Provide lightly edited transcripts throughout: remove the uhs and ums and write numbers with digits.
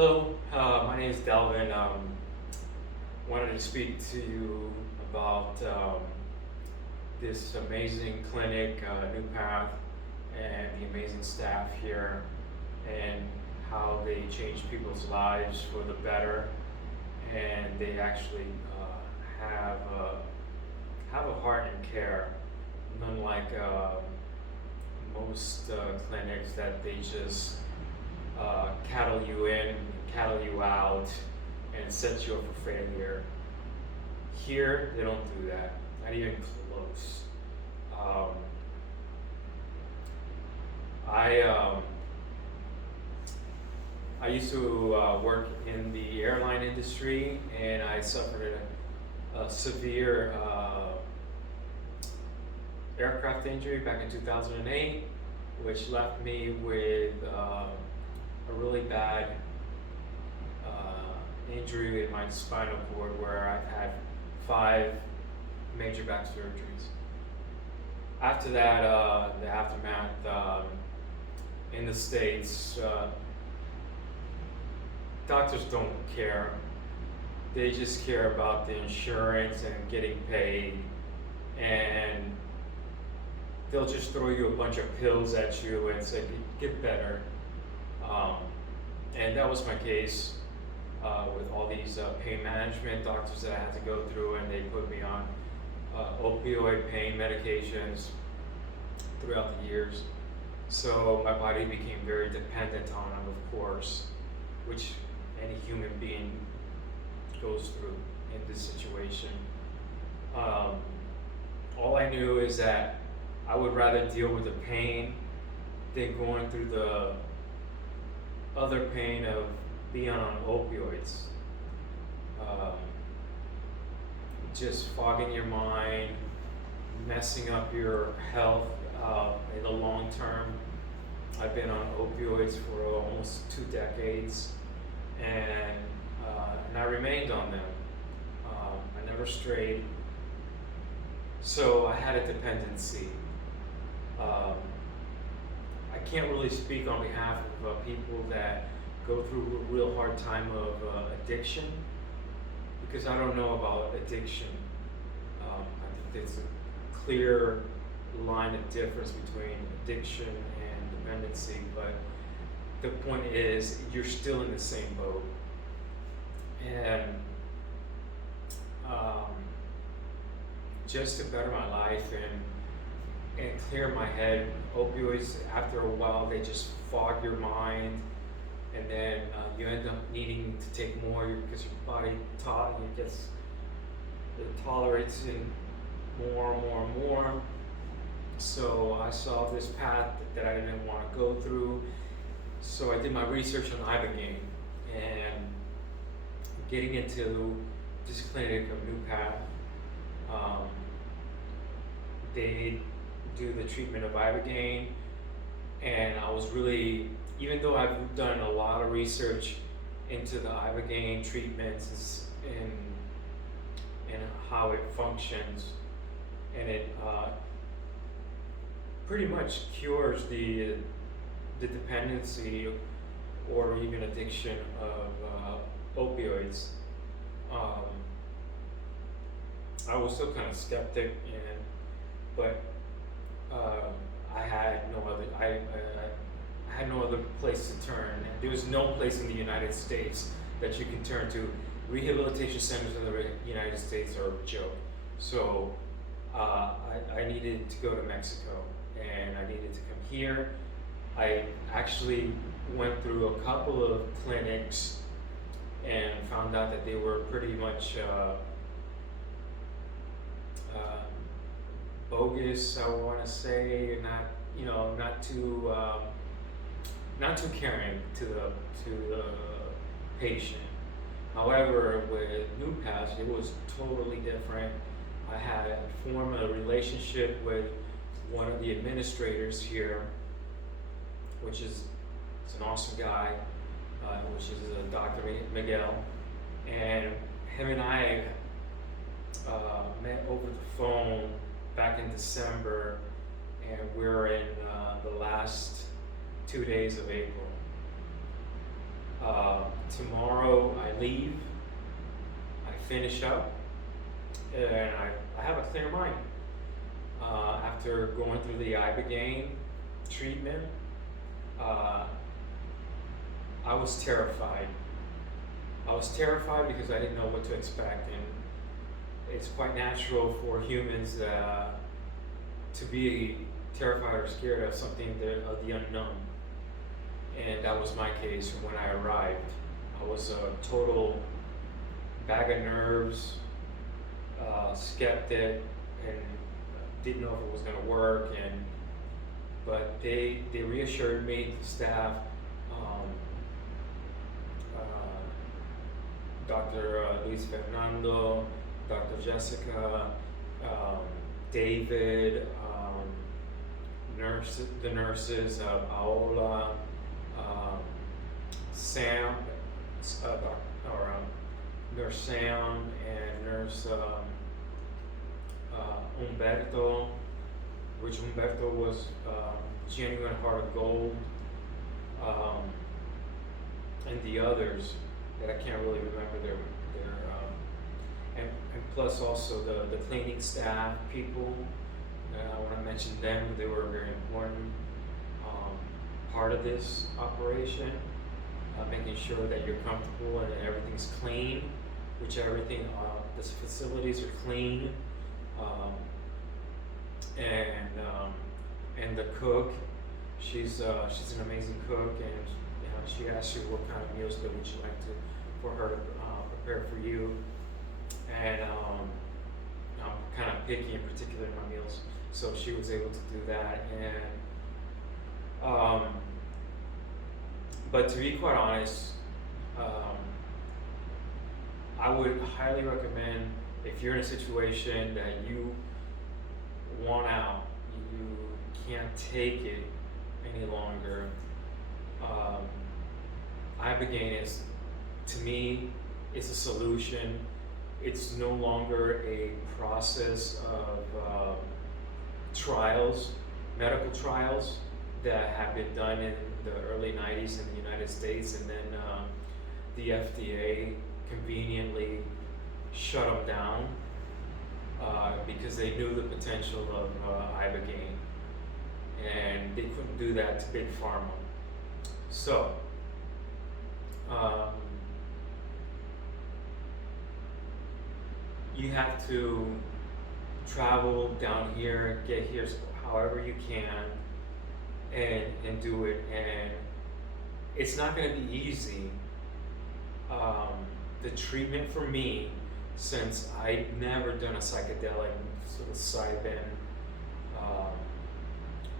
Hello, my name is Dalvin. Wanted to speak to you about this amazing clinic, New Path, and the amazing staff here, and how they change people's lives for the better, and they actually have a heart and care, unlike most clinics that they just cattle you in, cattle you out, and set you up for failure. Here, they don't do that, not even close. Um, I I used to work in the airline industry, and I suffered a severe aircraft injury back in 2008, which left me with a really bad injury in my spinal cord where I've had 5 major back surgeries. After that, the aftermath in the States, doctors don't care. They just care about the insurance and getting paid, and they'll just throw you a bunch of pills at you and say, get better. And that was my case with all these pain management doctors that I had to go through, and they put me on opioid pain medications throughout the years. So my body became very dependent on them, of course, which any human being goes through in this situation. All I knew is that I would rather deal with the pain than going through the other pain of being on opioids. Just fogging your mind, messing up your health in the long term. I've been on opioids for almost 2 decades, and I remained on them. I never strayed, so I had a dependency. I can't really speak on behalf of people that go through a real hard time of addiction, because I don't know about addiction. I think there's a clear line of difference between addiction and dependency, but the point is you're still in the same boat. And just to better my life and clear my head, opioids, after a while, they just fog your mind, and then you end up needing to take more because your body it tolerates it more and more and more. So I saw this path that I didn't want to go through. So I did my research on Ibogaine, and getting into this clinic of New Path, they do the treatment of Ibogaine, and I was really, even though I've done a lot of research into the Ibogaine treatments and how it functions, and it pretty much cures the dependency or even addiction of opioids. I was still kind of skeptic, but I had no other place to turn. There was no place in the United States that you can turn to. Rehabilitation centers in the United States are a joke. So I needed to go to Mexico, and I needed to come here. I actually went through a couple of clinics and found out that they were pretty much bogus, I want to say, not too caring to the patient. However, with New Path, it was totally different. I had formed a relationship with one of the administrators here, which is an awesome guy, which is Dr. Miguel, and him and I met over the phone back in December, and we're in the last 2 days of April. tomorrow I leave, I finish up, and I have a clear mind. After going through the Ibogaine treatment, uh, I was terrified. I was terrified because I didn't know what to expect, and it's quite natural for humans to be terrified or scared of something of the unknown. And that was my case from when I arrived. I was a total bag of nerves, skeptic, and didn't know if it was going to work. But they reassured me, the staff, Dr. Luis Fernando, Dr. Jessica, David, the nurses, Paola, Sam, Nurse Sam, and Nurse Humberto, which Humberto was genuine heart of gold, and the others that I can't really remember their and plus also the cleaning staff people. I want to mention them. They were a very important part of this operation, making sure that you're comfortable and that everything's clean, which everything, the facilities are clean, and the cook, she's an amazing cook, and she asks you what kind of meals that would you like for her to prepare for you, and I'm kind of picky in particular in my meals, so she was able to do that. And but to be quite honest, I would highly recommend, if you're in a situation that you want out, you can't take it any longer, Ibogaine is, to me, it's a solution. It's no longer a process of trials, medical trials that have been done in the early 90s in the United States, and then the FDA conveniently shut them down because they knew the potential of Ibogaine, and they couldn't do that to Big Pharma. So, you have to travel down here, get here however you can, and do it. And it's not going to be easy. The treatment for me, since I'd never done a psychedelic, sort of Cybin,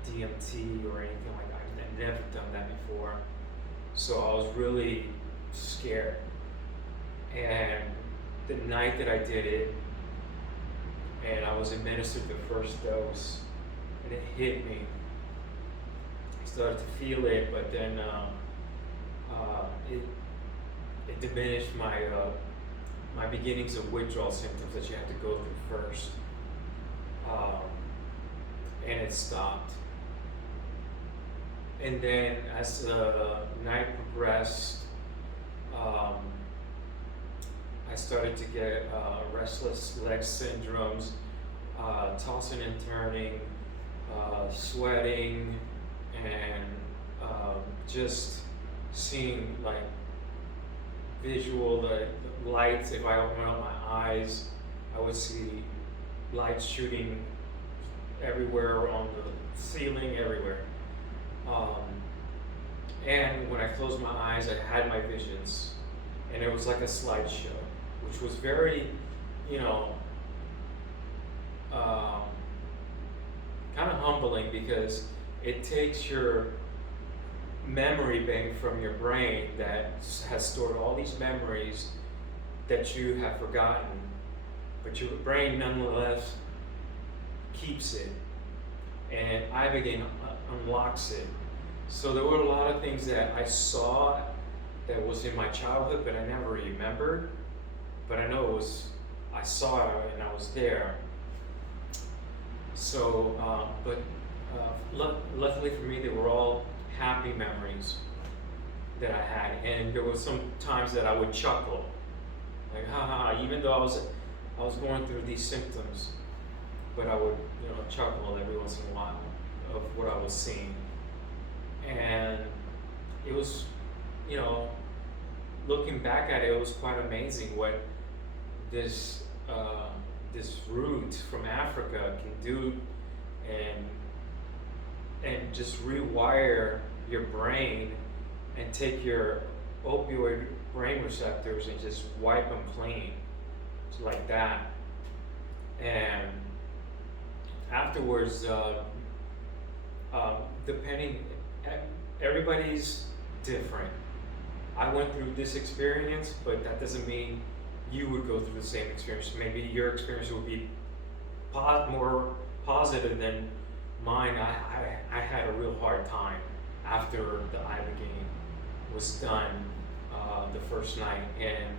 DMT or anything like that, I've never done that before. So I was really scared. And the night that I did it, and I was administered the first dose, and it hit me. I started to feel it, but then it diminished my beginnings of withdrawal symptoms that you have to go through first, and it stopped. And then as the night progressed, I started to get restless leg syndromes, tossing and turning, sweating, and just seeing like visual, the lights. If I opened up my eyes, I would see lights shooting everywhere, on the ceiling, everywhere. And when I closed my eyes, I had my visions, and it was like a slideshow, which was very, kind of humbling, because it takes your memory bank from your brain that has stored all these memories that you have forgotten, but your brain nonetheless keeps it, and Ibogaine unlocks it. So there were a lot of things that I saw that was in my childhood, but I never remembered. But I know I saw it and I was there. So, luckily for me, they were all happy memories. that I had, and there were some times that I would chuckle, like ha ha ha, even though I was going through these symptoms, but I would, you know, chuckle every once in a while of what I was seeing. And it was, you know, looking back at it, it was quite amazing what this this root from Africa can do, and just rewire your brain and take your opioid brain receptors and just wipe them clean, just like that. And afterwards, depending, everybody's different. I went through this experience, but that doesn't mean you would go through the same experience. Maybe your experience will be more positive than mine. I had a real hard time after the Ibogaine was done the first night, and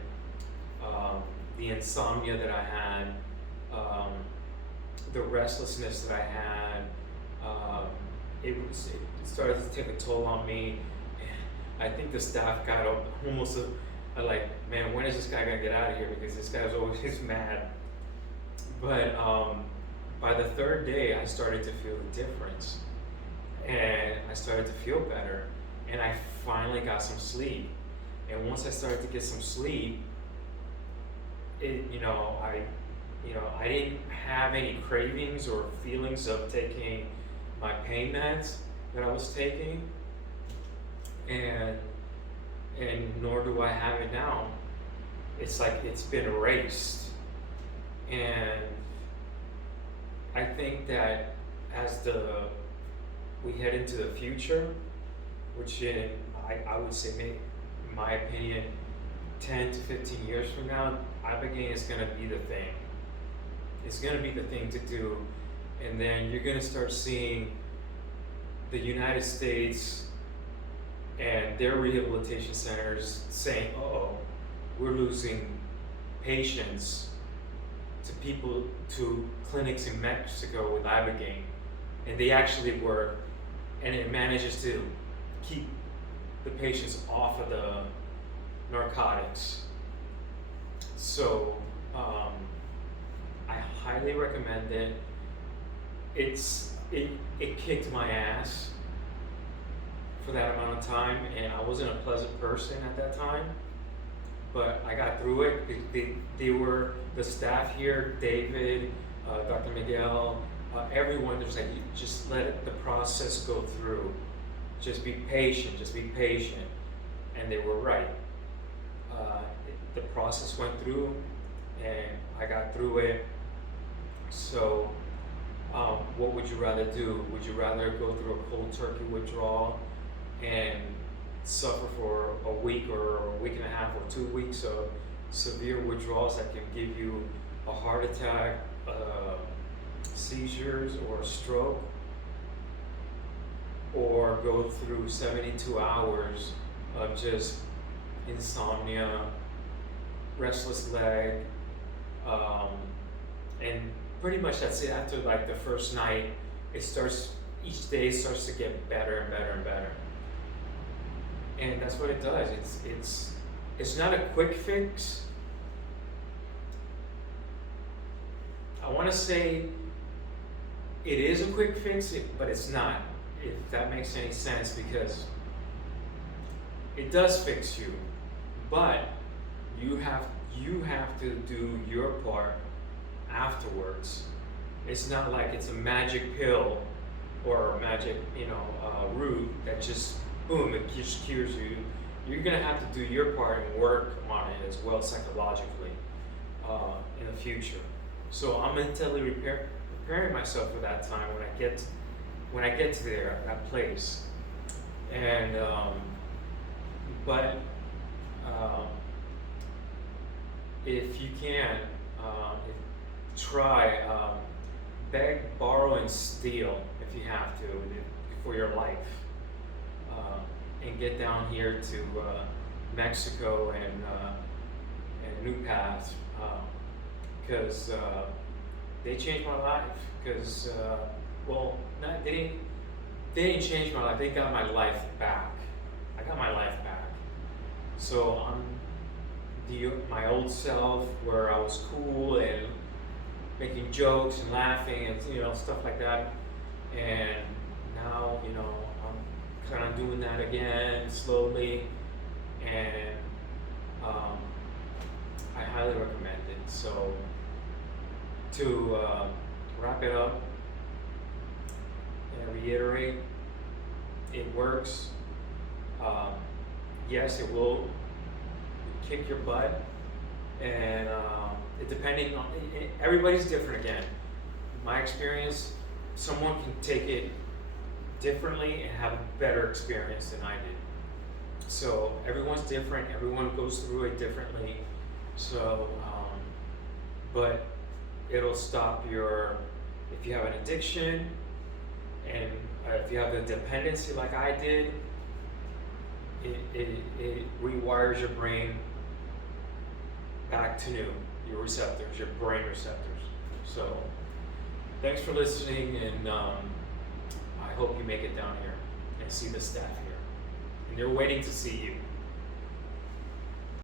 the insomnia that I had, the restlessness that I had, it started to take a toll on me. I think the staff got almost like, man, when is this guy gonna get out of here? Because this guy's always mad. But by the third day, I started to feel the difference, and I started to feel better, and I finally got some sleep. And once I started to get some sleep, I didn't have any cravings or feelings of taking my pain meds that I was taking, and nor do I have it now. It's like it's been erased. And I think that as we head into the future, which I would say, in my opinion, 10 to 15 years from now, Ibogaine is going to be the thing. It's going to be the thing to do. And then you're going to start seeing the United States and their rehabilitation centers saying, oh, we're losing patients to clinics in Mexico with Ibogaine. And they actually were, and it manages to keep the patients off of the narcotics. So I highly recommend it. It kicked my ass for that amount of time, and I wasn't a pleasant person at that time, but I got through it. They were the staff here, David, Dr. Miguel, everyone. There's like, you just let the process go through. Just be patient. And they were right. The process went through, and I got through it. So, what would you rather do? Would you rather go through a cold turkey withdrawal and suffer for a week or a week and a half or 2 weeks of severe withdrawals that can give you a heart attack, seizures, or a stroke? Or go through 72 hours of just insomnia, restless leg, and pretty much that's it. After like the first night, each day starts to get better and better and better. And that's what it does. It's not a quick fix. I want to say it is a quick fix, but it's not, if that makes any sense, because it does fix you, but you have to do your part afterwards. It's not like it's a magic pill or a magic, root that just boom, it just cures you. You're gonna have to do your part and work on it as well psychologically in the future. So I'm mentally preparing myself for that time when I get to that place. And if you can, try beg, borrow, and steal if you have to for your life, and get down here to Mexico and New Path, because they changed my life. Because they didn't change my life. They got my life back. I got my life back. So I'm my old self, where I was cool and making jokes and laughing and stuff like that. And now I'm kind of doing that again slowly, and I highly recommend it. So to wrap it up and reiterate, it works. Yes, it will kick your butt, and it depending on everybody's different again. My experience, someone can take it differently and have a better experience than I did. So everyone's different. Everyone goes through it differently. So, but it'll stop if you have an addiction, and if you have a dependency like I did, it rewires your brain back to new, your receptors, your brain receptors. So thanks for listening, and I hope you make it down here and see the staff here. And they're waiting to see you.